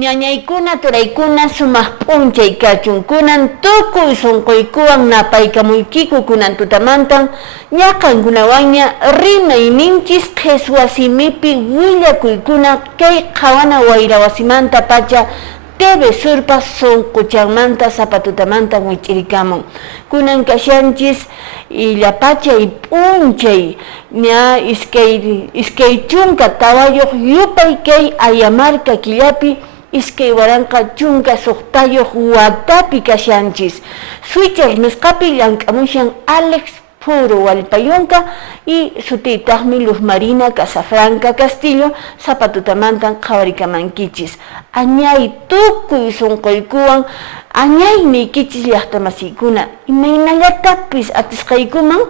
Ñañaykuna turaykuna sumaq p'unchay kachun kunan tukuy sunquykuwan napaykamuykiku kunan tutamantan ñaqankunawanña rimayninchis qhichwa simipi willakuykuna kay qhawana wayra wasimanta pacha TV Surpa sunquchanmanta sapatutamanta wich'irikamun kunan kashanchis illapachay p'unchay ña iskay chunka tawayuq yupay kay Ayamarka killapi iskay waranqa chunka suqtayuq watapi kashanchis suichay nisqapi llamk'amushan Alex Puro Walpayunka y sutiytaqmi Luz Marina Casafranca Castillo sapatutamantan qhawarikamankichis añay tukuy sunquykuwan añaynikichis llaqtamasiykuna imaynallatapis atisqaykuman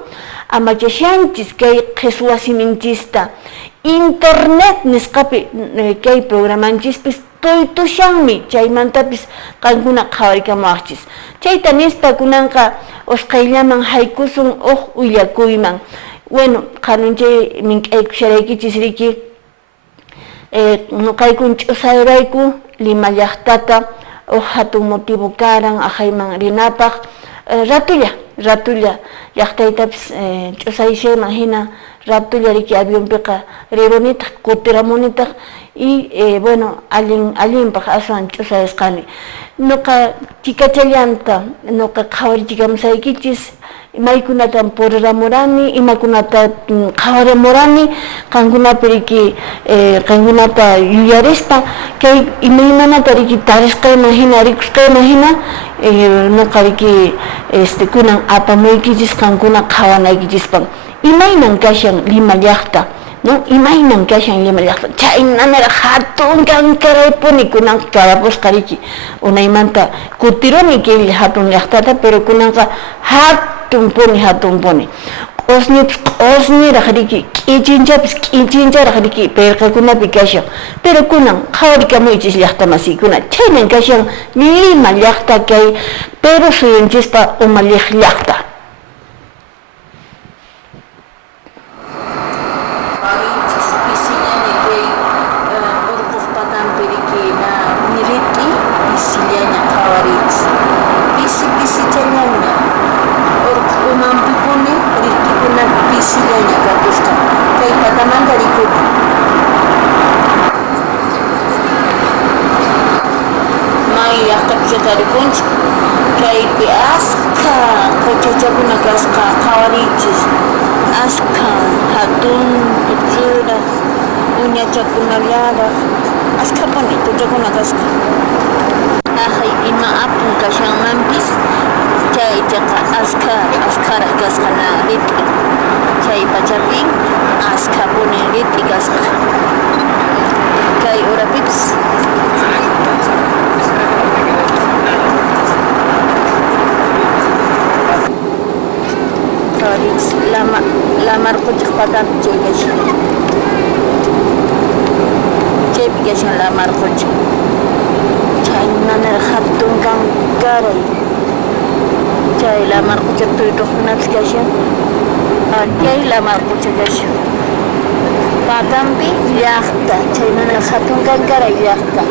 amachashanchis kay qhichwa siminchista internet nisqapi kay programanchispis tuytushanmi chaymantapis qankuna qhawarikamuwaqchis chayta nispa kunanqa usqayllaman haykusun willakuyman bueno qanunchay mink'aykusharaykichis riki nuqaykun ch'usayrayku Lima llaqtata hatun motivo karan ahayman rinapaq ratulla llaqtaytapis ch'usaysayman hina ratulla riki avionpiqa rirunitaq kutiramunitaq y bueno allinpaq aswan ch'usayasqani nuqa chikachallanta nuqa qhawarikamusaykichis maykunatan puriramurani imakunata qhawarimurani qankunapi riki qankunata yuyarispa kay imaymanata riki tarisqayman hina rikusqayman hina nuqa riki kunan apamuykichis qankuna qhawanaykichishpan imaynan kashan Lima llaqta no imaynan kashan Lima llaqta chaynamira hatun kankaraypuni kunan kawapusqa riki unaymanta kutiruni kay hatun llaqtata pero kunanqa hatun puni q'usniraq riki k'ichinchiraq riki pirqakunapi kashan pero kunan qhawarikamunchis llaqtamasiykuna chaynan kashan Lima llaqta kay Perú suyunchispa umalliq llaqta. Kaypi aska kochachakuna kasqa qhawarichis aska hatun puchura uñachakunallara askapuni puchakuna kasqa ahay ima apun kashanmanpis chaychaqa askaraq kasqa na rit'i chay pachapi askapuni rit'i kasqa kay urapipis lamar kuchik patampi chaypi kashan lamar kuchik chaynamira hatun kankaray chay lamar kuchik tuytuqkunapis kashan kay lamar kuchik kashan patampi llaqta chaynamira hatun kankaray llaqta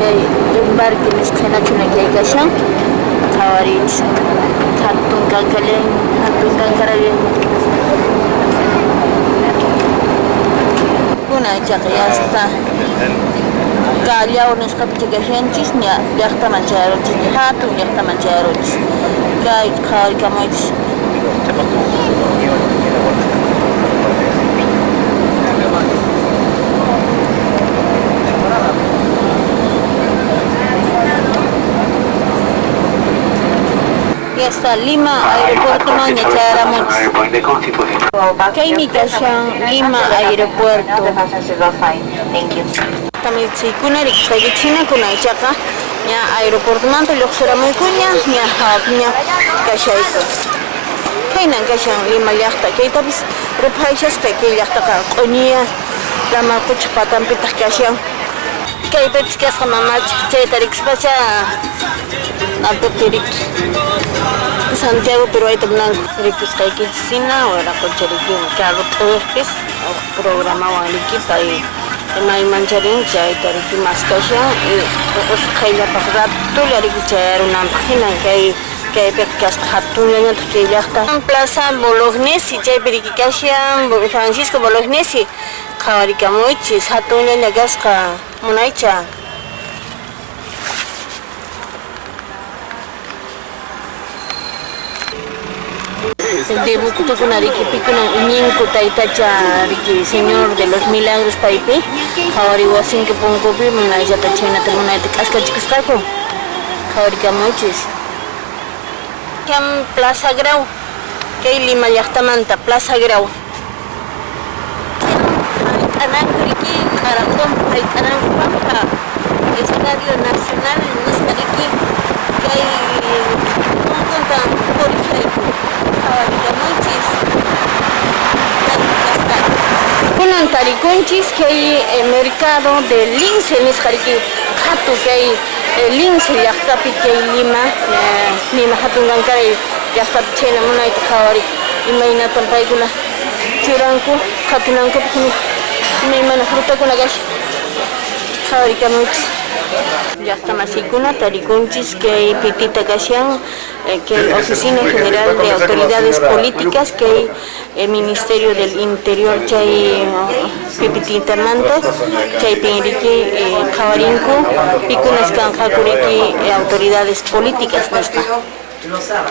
kay Rimbarki nisqhinachuna kay kashan qhawarich hatun kankaray kuna chaqyasta kallaw nisqapi kashanchis ña llaqtaman chayarunchis hatun llaqtaman chayarunchis kay qhawarikamunchis hasta Lima aeropuerto no ñachayaramunchis kaymi kashan Lima aeropuerto tamichiykuna rikusqaykichina ichaqa ña aeropuertomanta lluqsiramuykuña ña hapña kashayku kaynan kashan Lima llaqta kaytapis ruphaysasqa kay llaqtaqa q'uñiya Lamar kuchik patampitaq kashan kaypipis kasqa mamacha chayta rikuspacha Altopirik Santiago Peruayta Blanco rikusqaykichis hina waraquchariki carro t'uwiqpis programawan rikipa May mancharin chay tariki maskasha os khayla pakrat lariki chayaro nampakhinan kay pekkas hatulanya takilakta plaza Bolognesi chay periki kasha Francisco Bolognesi khawarika moichis hatulanya gasqa munaycha Debuto con Ariki Picunan Iñinco Taitacha Riki Señor de los Milagros Paipi Hawari Wasin que pongo Bimuna Yata China Termina de Casca Chicoscaco Hawarika Mochis Cam Plaza Grau Kay Lima Yachtamanta Plaza Grau Anan Riki Caracón Anan Pampa Estadio Nacional Nistariki Kay Contan Policaico Kunan tarikunchis que hay mercado de lince en Escariki, Hatu que hay lince yaktapi que hay Lima Hatun Gankari yaktapi chena muna ita kawari imayna tampaykuna churanku Hatunanku imaymana fruta kuna gash kawari kamuchis Yaktamasicuna tarikunchis que hay pitita gashan que hay Oficina General de Autoridades Políticas, que hay el Ministerio del Interior, que hay Pipitita Manta, que hay Pinrique, Javarinku, Picunas Kanjakuriki, Autoridades Políticas, ¿no está?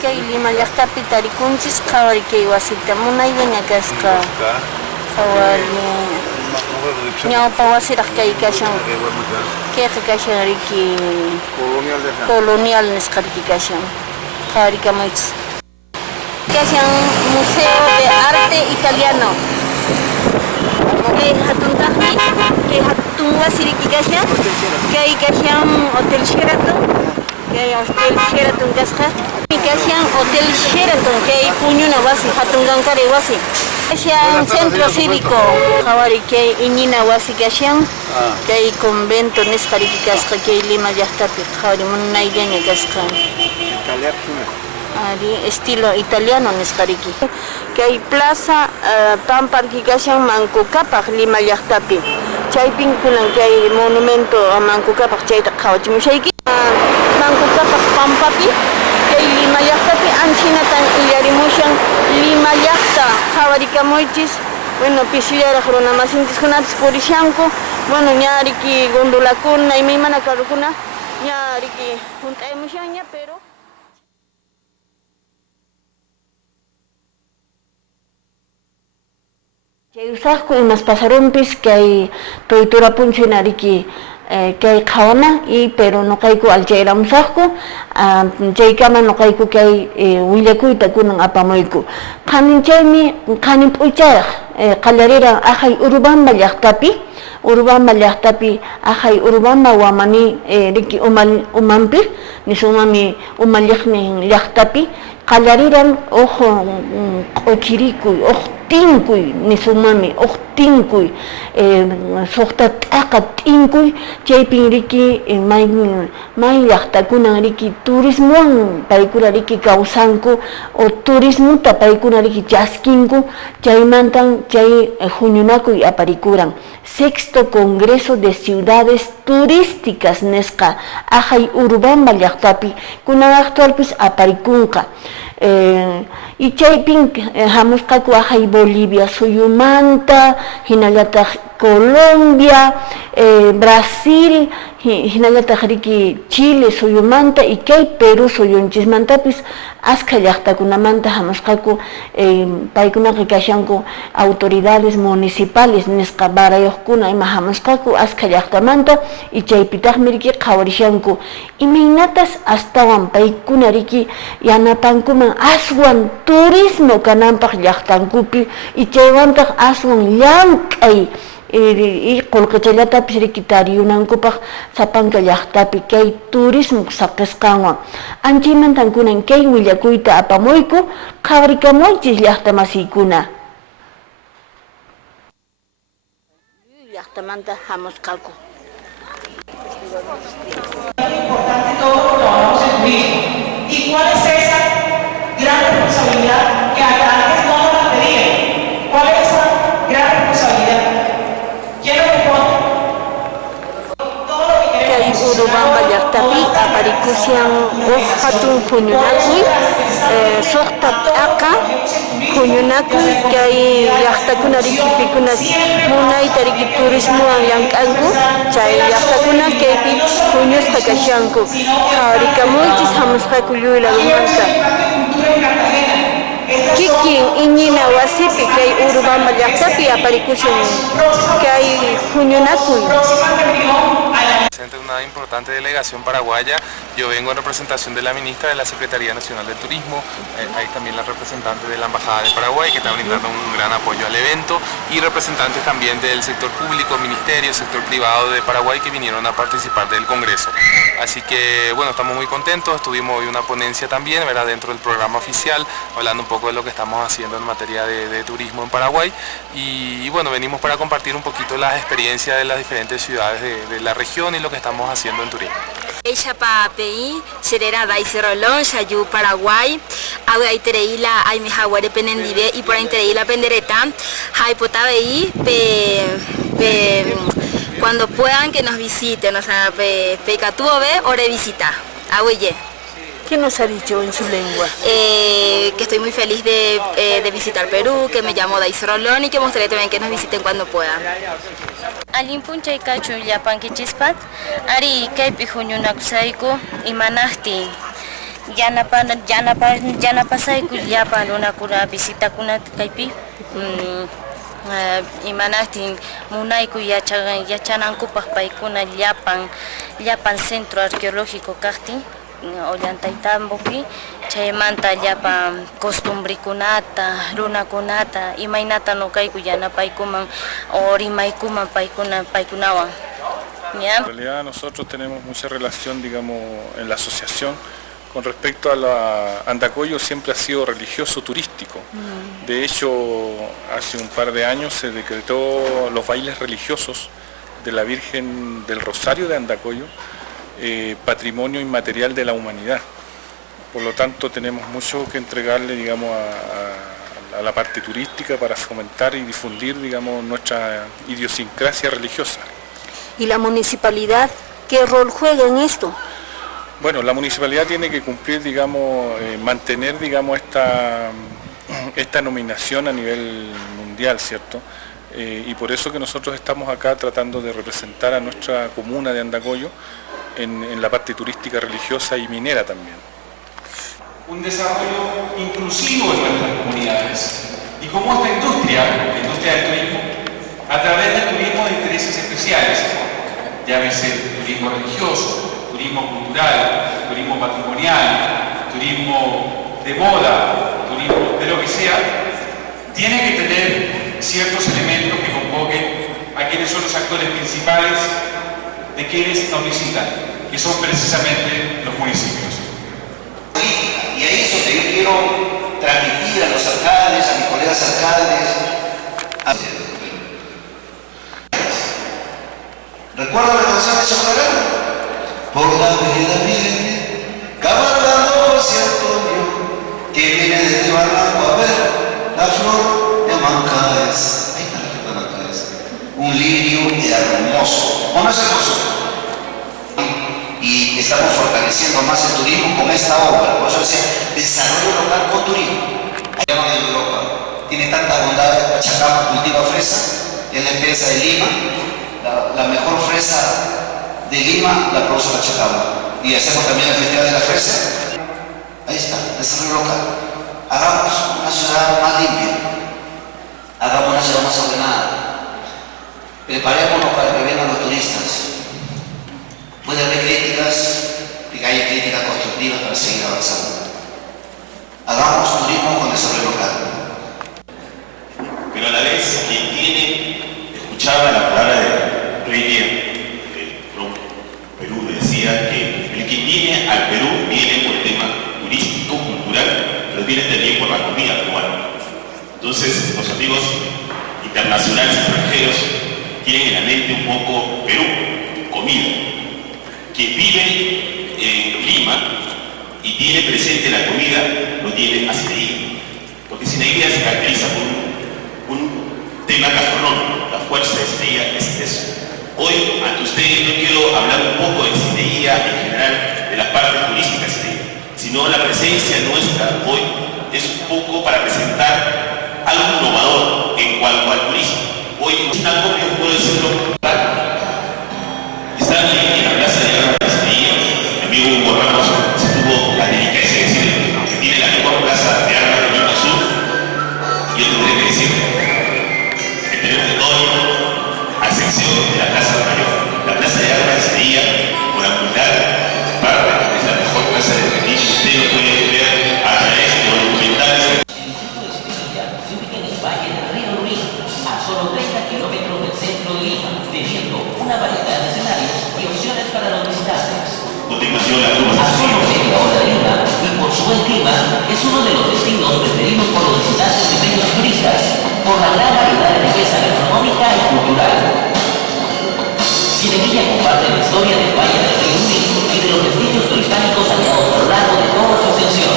Kay Lima llaqtapi tarikunchis qhawari kay wasita munayllaña kasqa qhawari ñawpa wasiraq kay kashan kayqa kashan riki colonial nisqa riki kashan qhawari kamunchis kashan Museo de Arte Italiano kay hatuntaqmi kay hatun wasi riki kashan kay kashan Hotel Sheraton kay Hotel Sheraton kasqa Kashan Hotel Sheraton que hay puñuna wasi hatungankari wasi kashan Centro Cívico Hawari que iñina wasi kashan que hay convento nisqariki kasqa que hay Lima llaqtapi Hawari munayllaña kasqa estilo italiano nisqariki que hay Plaza Pamparki kashan Mancukapaq Lima llaqtapi chaypin kunan que hay monumento a Mancukapaq chayta qhawachimushayki Mancukapaq Pampapi Lima llaqtapi anchinatan illarimushan Lima llaqta qhawarikamuchis bueno pisillaraq runamasinchikkunapis purishanku bueno ñariki gondolakuna imaymana carrukuna ñariki junt'aymushanña pero chay usaqku imas pasarumpis kay toytura punchu nariki kay qhawana y pero nuqayku alchayramusaqku chaykama nuqayku kay willakuyta kunan apamuyku qaninchaymi qanin p'uycharaq qallariran Ajay Urubamba llaqtapi Ajay Urubamba wamani riki umanpi nisumami umalliqnin llaqtapi qallariran q'uchirikuy tinkuy nisumami tinkuy suqta t'aqa t'inkuy chaypin riki may llaqtakunan riki turismuwan paykuna riki kawsanku o turismuta paykuna riki chaskinku chaymantan chay huñunakuy aparikuran Sexto Congreso de Ciudades Turísticas nisqa Ajay Urubamba llaqtapi kunan actualpis aparikunqa y chaypin hamusqaku Ajay Bolivia suyumanta hinallataq Colombia Brasil hinallataq riki Chile suyumanta y kay Perú suyunchismantapis askha llaqtakunamanta hamusqaku paykunaqa kashanku autoridades municipales nisqa barayuqkuna ima hamusqaku askha llaqtamanta y chaypitaqmi riki qhawarishanku imaynatas astawan paykuna riki yanapankuman aswan turismo kananpaq llaqtankupi y chaywantaq aswan llank'ay y qullqichallatapis riki tariyunankupaq sapanka llaqtapi kay turismo saqisqanwan anchaymantan kunan kay willakuyta apamuyku qhawarikamunchis llaqtamasiykuna llaqtamanta hamusqaku Importante todo lo que trabajamos en turismo. ¿Y cuál es esa gran responsabilidad que antes no nos la pedían? ¿Cuál es esa gran responsabilidad? ¿Quién lo responde? Todo lo que Kay queremos Urubamba llaqtapi aparikusian hatun puñunakuy suqta p'aqa puñunakuy kay llaqtakuna rikipikuna munayta riki turismuwan llank'anku chay llaqtakuna kaypi puñusqa kashanku rikamuychis hamusqaku lluylaymanta kikin iñina wasipi kay Urubamba llaqtapi aparikusian kay puñunakuy. Una importante delegación paraguaya. Yo vengo en representación de la ministra de la Secretaría Nacional del Turismo, hay también la representante de la Embajada de Paraguay que está brindando un gran apoyo al evento y representantes también del sector público, ministerio, sector privado de Paraguay que vinieron a participar del Congreso. Así que bueno, estamos muy contentos, tuvimos hoy una ponencia también, ¿verdad?, dentro del programa oficial, hablando un poco de lo que estamos haciendo en materia de turismo en Paraguay y bueno, venimos para compartir un poquito las experiencias de las diferentes ciudades de la región y lo que estamos haciendo en turismo. Ella pa PI, serera Daisirolón, Shayu Paraguay, Awe Aitereila, Aime Jaguare Penendive y por Aitereila Pendereta, Haipotavei, cuando puedan que nos visiten, o sea, Pecatuove, ore visita, Aweye. ¿Qué nos ha dicho en su lengua? Que estoy muy feliz de visitar Perú, que me llamo Daisirolón y que me gustaría también que nos visiten cuando puedan. Alimpun chaykachu llapan kichispat ari kaypi huñunakusayku imanaqtin yanapasayku llapan runakuna visitakunata kaypi imanaqtin munayku yachanankupaq paykuna llapan centro arqueológico kaqtin Ollantaytambopi chaymanta llapan costumbrekunata runakunata imaynata nuqayku yanapaykuman o rimaykuman paykunawan. En realidad nosotros tenemos mucha relación, digamos, en la asociación con respecto a la Andacollo siempre ha sido religioso turístico. De hecho, hace un par de años se decretó los bailes religiosos de la Virgen del Rosario de Andacollo patrimonio inmaterial de la humanidad. Por lo tanto, tenemos mucho que entregarle, digamos, a la parte turística para fomentar y difundir, digamos, nuestra idiosincrasia religiosa. ¿Y la municipalidad qué rol juega en esto? Bueno, la municipalidad tiene que cumplir, digamos, mantener, digamos, esta nominación a nivel mundial, ¿cierto? Y por eso que nosotros estamos acá tratando de representar a nuestra comuna de Andacollo en la parte turística, religiosa y minera también. Un desarrollo inclusivo en nuestras comunidades. Y como esta industria, la industria del turismo, a través del turismo de intereses especiales, llámese turismo religioso, turismo cultural, turismo patrimonial, turismo de moda, turismo de lo que sea, tiene que tener ciertos elementos que convoquen a quienes son los actores principales de quienes nos visitan, que son precisamente los municipios. Y ahí es donde yo quiero transmitir a los alcaldes, a mis colegas alcaldes. ¿Recuerdan la canción de Chaparral? Por la vereda viene, cabalgando José Antonio, que viene desde Barranco a ver la flor de Mancaes. Ahí está la flor de Mancaes. Un lirio hermoso. ¿O no es hermoso? Y estamos fortaleciendo más el turismo con esta obra. Por eso decía, desarrollo local con turismo. Allá en Europa tiene tantas bondades. Pachacama cultiva fresa, es la empresa de Lima. La mejor fresa de Lima la produce Pachacama. Y hacemos también el festival de la fresa. Ahí está, desarrollo local. Hagamos una ciudad más limpia. Hagamos una ciudad más ordenada. Preparémonos para que vengan los turistas. Puede haber críticas, que haya críticas constructivas para seguir avanzando. Hagamos turismo con desarrollo local. Pero a la vez, quien tiene, escuchaba la palabra de Reinier, el propio Perú decía que el que viene al Perú viene por el tema turístico, cultural, pero viene también por la comida peruana. Entonces, los amigos internacionales extranjeros tienen en la mente un poco Perú, comida. que vive en Lima y tiene presente la comida, lo tiene a Cineguía. Porque Cineguía se caracteriza por un tema gastronómico. La fuerza de Cineguía es eso. Hoy, ante ustedes, no quiero hablar un poco de Cineguía en general, de la parte turística de Cineguía, sino la presencia nuestra hoy es un poco para presentar algo innovador en cuanto al turismo. Hoy, un acopio, puedo decirlo, están en la plaza de la Cineguía. Mi amigo Hugo Ramos se tuvo la delicadeza de decir que tiene la mejor plaza de armas de Lima Sur. Yo tendré que decir que tenemos de todo, a excepción de la Plaza de Mayor. La Plaza de Armas de Cineguía, por apuntar parte, es la mejor plaza de Lima. Usted lo puede ver a través de los documentales. El distrito de Cineguía se ubica en el valle del río Lurí, a solo 30 kilómetros del centro de Lima, teniendo una variedad de escenarios y opciones para los visitantes. A solo media hora de Lima, y por su buen clima, es uno de los destinos preferidos por los visitantes y medios turistas, por la gran variedad de riqueza gastronómica y cultural. Cineguía comparte la historia del valle del río Lurí y de los vestigios prehispánicos hallados a lo largo de toda su extensión.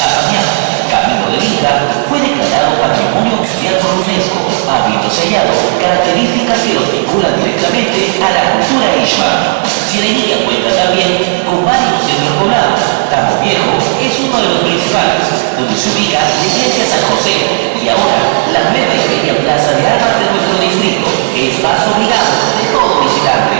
Cabañán, Camino del Inca, fue declarado Patrimonio Mundial por UNESCO, habiendo sellado características que los vinculan directamente a la cultura Ishma. Cineguía cuenta también con varios centros poblados. Tambo Viejo es uno de los principales, donde se ubica la iglesia San José y ahora la nueva y bella plaza de armas de nuestro distrito, que es más obligado de todo visitante.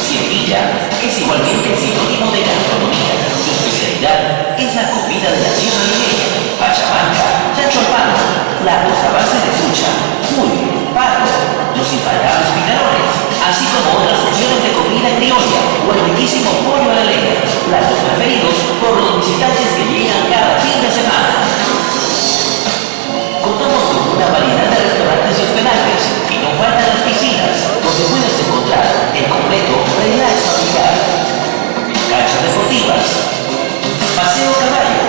Cineguía es igualmente sinónimo de gastronomía. Su especialidad es la comida de la sierra limeña, pachamanca, chachorpano, platos a base de trucha, cuy, pato, los infaltables picarones, así como otras opciones de comida criolla o el riquísimo pollo a la leña, platos preferidos por los visitantes que llegan cada fin de semana. Contamos con una variedad de restaurantes y hospedajes, y no faltan las piscinas, donde puedes encontrar el completo relax familiar, canchas deportivas, paseo a caballo,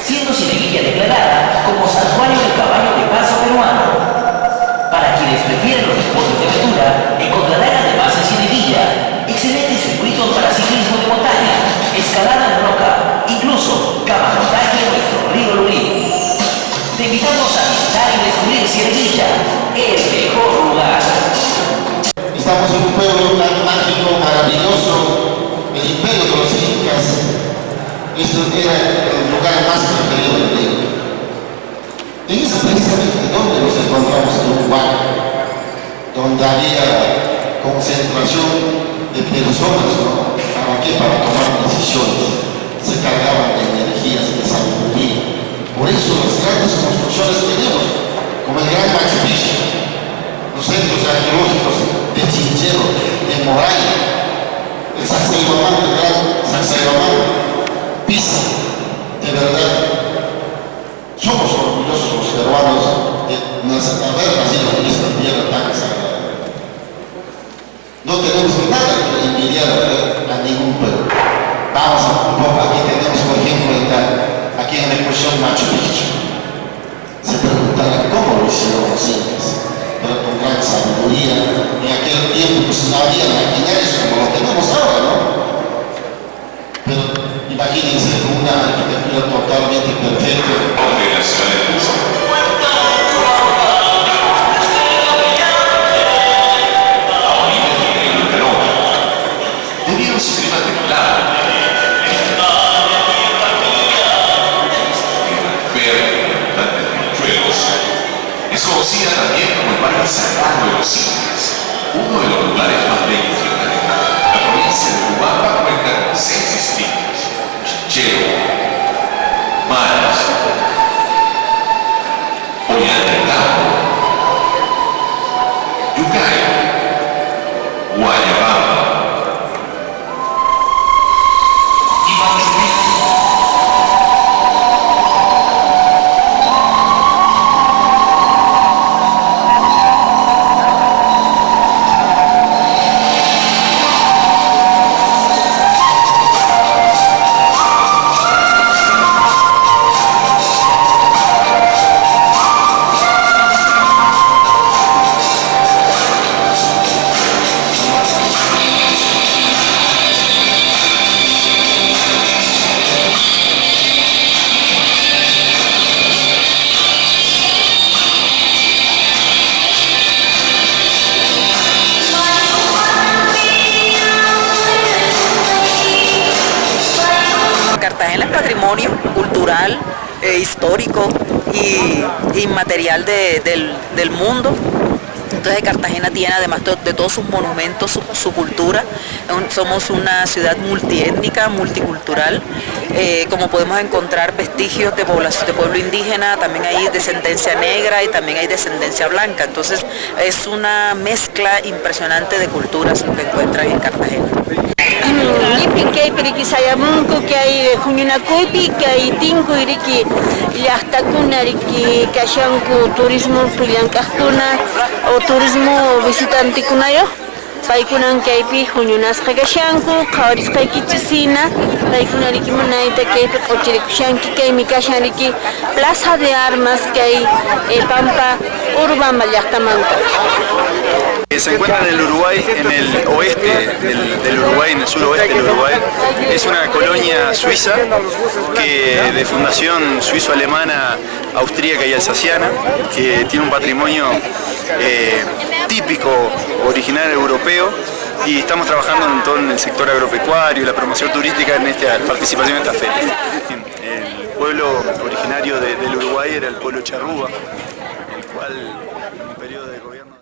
siendo Cineguía declarada como santuario del caballo de paso peruano. Para quienes prefieren los deportes de aventura, encontrarán además en Cineguía excelentes circuitos para ciclismo de montaña, escalada en roca, incluso camarotaje en nuestro río Lurí. Te invitamos a visitar y descubrir Cineguía, el mejor lugar. Estamos en un pueblo tan mágico, maravilloso, el imperio de los incas. Esto era el lugar más preferido del mundo. Y es precisamente donde nos encontramos en Uruguay, donde había concentración de personas, ¿no? ¿Para qué? Para tomar decisiones. Se cargaban de energías, de sabiduría. Por eso las grandes construcciones que tenemos, como el Gran Machu Picchu, los centros arqueológicos de Chinchero, de Moraya, el Sacsayhuamán, el Gran Sacsayhuamán, Pisa, de verdad, somos orgullosos los peruanos de haber nacido en esta tierra tan sagrada. No tenemos nada que envidiar a ningún pueblo. Vamos un poco, aquí tenemos por ejemplo aquí en la exposición Machu Picchu. Se preguntarán cómo lo hicieron los incas, pero con gran sabiduría. En aquel tiempo pues no había maquinarias como lo tenemos ahora, ¿no? Pero imagínense una arquitectura totalmente perfecta. De la ciudad de Cusco. Debido a su clima templado, es conocida también como el Parque Sagrado de los Incas, uno de los lugares más bellos del planeta. La provincia de Urubamba cuenta con 6 distritos: Chinchero, Maras, Ollantaytambo, Yucay, Guayabamba y Machu Picchu. Cartagena es patrimonio cultural, histórico y inmaterial del mundo. Entonces Cartagena tiene, además de todos sus monumentos, su cultura. Somos una ciudad multiétnica, multicultural, como podemos encontrar vestigios de población, de pueblo indígena, también hay descendencia negra y también hay descendencia blanca. Entonces es una mezcla impresionante de culturas lo que encuentran en Cartagena. Kay piriki sayamunku kay huñunakuypi kay tinku iriki llaqtakuna riki kashanku turismo llank'aqkuna o turismo visitantikunayoq paykunan kaypi huñunasqa kashanku qhawarisqaykichis hina paykuna riki munayta kaypi quchirikushanki kaymi kashan riki Plaza de Armas kay Pampa Urubamba llaqtamanta. Se encuentra en el Uruguay, en el oeste del Uruguay, en el suroeste del Uruguay. Es una colonia suiza de fundación suizo-alemana, austríaca y alsaciana, que tiene un patrimonio típico, original europeo, y estamos trabajando en todo el sector agropecuario y la promoción turística en esta participación en esta feria. El pueblo originario del Uruguay era el pueblo charrúa, el cual en un periodo de gobierno...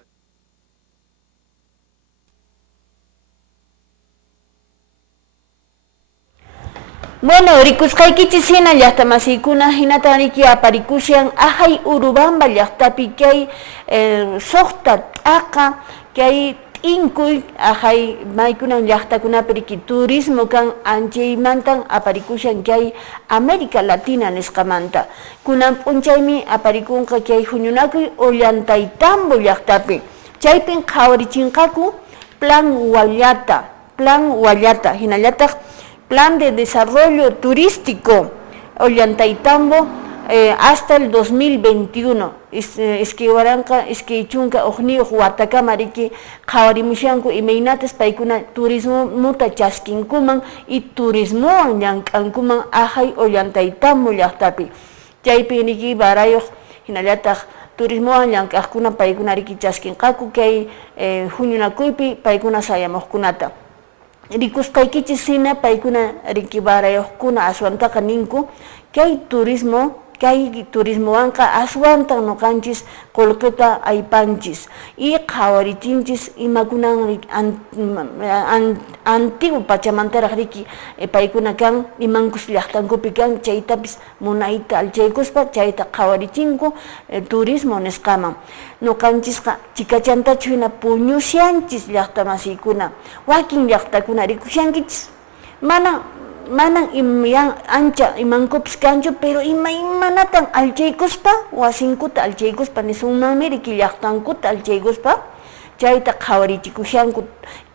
Bueno, rikusqaykichis hina llaqtamasiykuna hinata riki aparikushan ahay Urubamba llaqtapi kay suqta t'aqa kay t'inkuy ahay maykunan llaqtakunapi riki turismo kan anchaymantan aparikushan kay América Latina nisqamanta. Kunan p'unchaymi aparikunqa kay huñunakuy Ollantaytambo llaqtapi. Chaypin qhawarichinqaku Plan Wallata hinallataq Plan de Desarrollo Turístico Ollantaytambo hasta el 2021. Iskichunka uqniyuq watakama riki qhawarimushanku imaynatas paykuna turismo muta chaskinkuman y turismowan llank'ankuman ahay Ollantaytambo llaqtapi. Chaypi riki barayuq hinallataq turismowan llank'aqkuna paykuna riki chaskinqaku kay huñunakuypi paykuna sayamuqkunata. Rikusqaykichis hina paykuna riki barayuqkuna aswantaqa ninku kay turismowanqa aswantan nuqanchis qullqita aypanchis y qhawarichinchis imakunan antiguo pachamantaraq riki paykuna kan imankus llaqtankupi kan chaytapis munayta alchaykuspa chayta qhawarichinku turismo nisqaman. Nuqanchisqa chikachantachu hina puñushanchis llaqtamasiykuna wakin llaqtakuna rikushankichis manan ancha imankupis kanchu pero imaymanatan alchaykuspa wasinkuta alchaykuspa nisunmanmi riki llaqtankuta alchaykuspa chayta qhawarichikushanku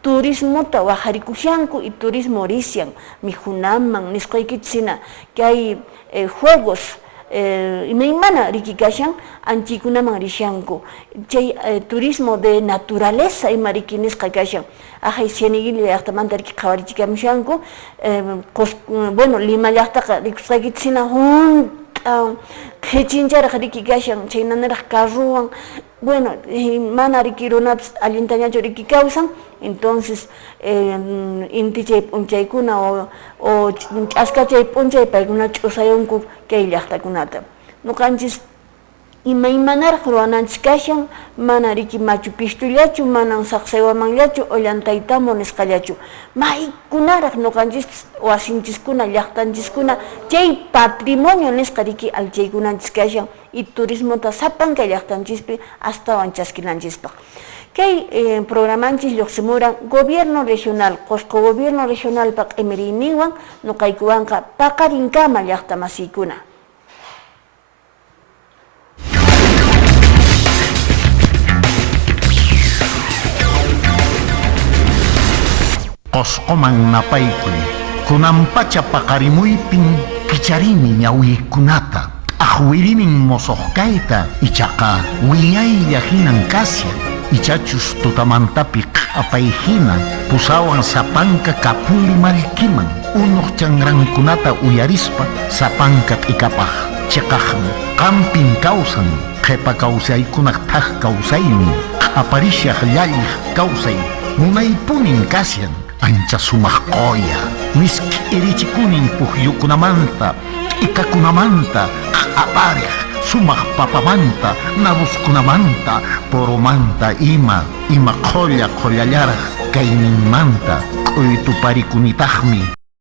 turismota waqharikushanku y turismo rishan mihunaman nisqaykichis hina kay juegos imaymana riki kashan anchikunaman rishanku chay turismo de naturaleza ima riki nisqa kashan ahay Cieniguila llaqtamanta riki qhawarichikamushanku bueno Lima llaqtaqa rikusqaykichis hina qhichincharaq riki kashan chaynanaraq carruwan bueno mana riki runapas allintañachu riki kawsan entonces inti chay p'unchaykuna o ch'aska chay p'unchay paykuna ch'usayunku kay llaqtakunata. Nuqanchis imaymanaraq ruwananchis kashan mana riki Machu Picchullachu manan Sacsayhuamanllachu Ollantaytambo nisqallachu maykunaraq nuqanchis wasinchiskuna llaqtanchiskuna chay patrimonio nisqa riki alchaykunanchis kashan y turismota sapanka llaqtanchispi astawan chaskinanchispaq. Kay programanchis lluqsimuran gobierno regional Qusqu gobierno regional paq emiriyninwan nuqaykuwanqa paqarinkama llaqtamasiykuna. Qusquman napaykuy kunampacha paqarimuypin kicharini ñawiykunata ahwirimin mosoqkayta ichaqa willaylla hinan kasyan ichachus tutamantapi q'apayhina pusawan sapanka kapuli malkiman unuq chanrankunata uyarispa sapanka t'ikapaq chiqaqmi qampin kawsan qhipa kawsaykunaq thaq kawsaymi q'aparishaq llalliq kawsay munaypunin kasyan ancha sumaq qoya miski irichikunin puhyukunamanta ikakunamanta aparej sumaq papamanta nabuskunamanta poromanta ima qolla qollallaraq kayninmanta q'uytuparikunitaqmi